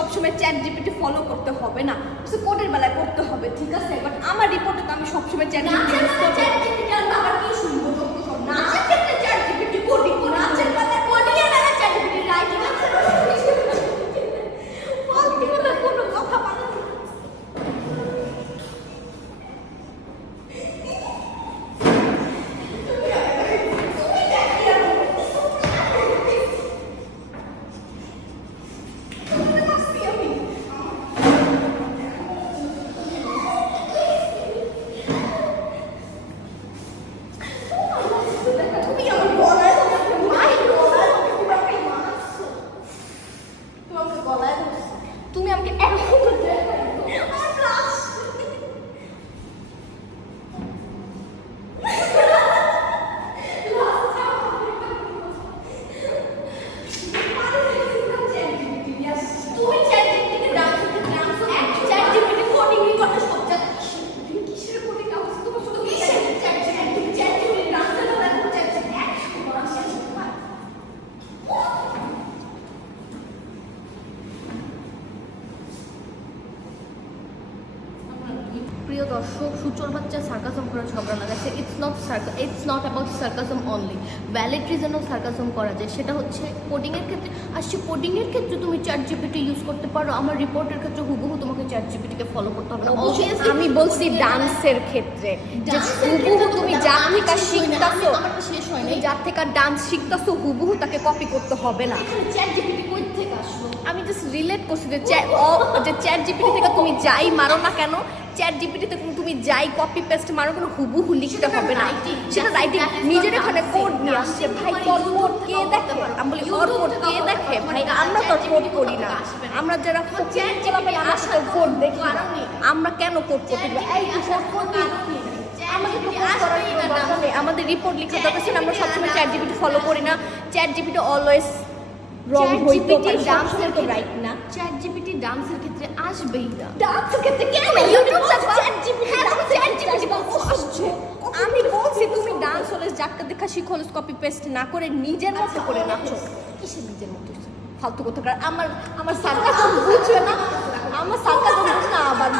সবসময় chat GPT follow করতে হবে না, কোডের বেলায় করতে হবে, ঠিক আছে? বাট আমার রিপোর্টে তো আমি সবসময় চ্যাট জিপিটি ইউজ করব। চ্যাট জিপিটি আর আবার কি শুনবো? নাচের ক্ষেত্রে চ্যাট জিপিটি কোডিং, নাচের বেলায় কোডিং এর বেলায় চ্যাট জিপিটি রাইটিং আছে। ফালতু কথা কোনো কথা বলে না। তুমি আমাকে এরকম করতে প্রিয় দর্শক, সুচর বাচ্চা সার্কাসম করার ঝগড়া লাগাচ্ছে। It's not about sarcasm only, valid রিজনও সার্কাসম করা যায়। সেটা হচ্ছে কোডিংয়ের ক্ষেত্রে আসছে। কোডিংয়ের ক্ষেত্রে তুমি চ্যাট জিপিটি ইউজ করতে পারো, আমার রিপোর্টের ক্ষেত্রে হুবহু তোমাকে চ্যাট জিপিটিকে ফলো করতে হবে না। আমি বলছি ডান্সের ক্ষেত্রে যে হুবহু তুমি যার থেকে শিখতাছো, আমারটা শেষ হয় নাই। যার থেকে ডান্স শিখতাছো হুবহু তাকে কপি করতে হবে না। চ্যাট জিপিটি কই থেকে আসলো? আমি জাস্ট রিলেট করছি যে চ্যাট জিপিটি থেকে তুমি যাই মারো না কেন, চ্যাট জিপিটিতে তুমি যাই কপি পেস্ট মারো কেন, হুবহু লিখতে হবে না। সেটা রাইটিং নিজের এখানে কোড নিয়ে আসছে। ভাই তোর কোড কে দেখে? আমি বলি ওর কোড কে দেখে? ভাই আমরা তোর কোড করি না, আমরা যারা চ্যাট জিপিটি আসলে কোড দেখি না। আমরা কেন কোড করতে দিব? এই আমাদের রিপোর্ট লেখা দরকার ছিল। আমরা সবসময় চ্যাট জিপিটি ফলো করি না। চ্যাট জিপিটি অলওয়েজ রং হইতে পারে, ডান্সের তো রাইট না। চ্যাট জিপিটি ডান্সের ক্ষেত্রে আসবেই না। ডান্সের ক্ষেত্রে কেন ইউটিউব চ্যাট জিপিটি আসছে? আমি বলছি তুমি ডান্স হলে যাকে দেখা শিখো, কপি পেস্ট না করে নিজের মতো করে নাচো। কিসের নিজের মতো? ফালতু কথা। আমার সার্কাসম বুঝবে না, আমার সার্কাসম বুঝবে না। আবার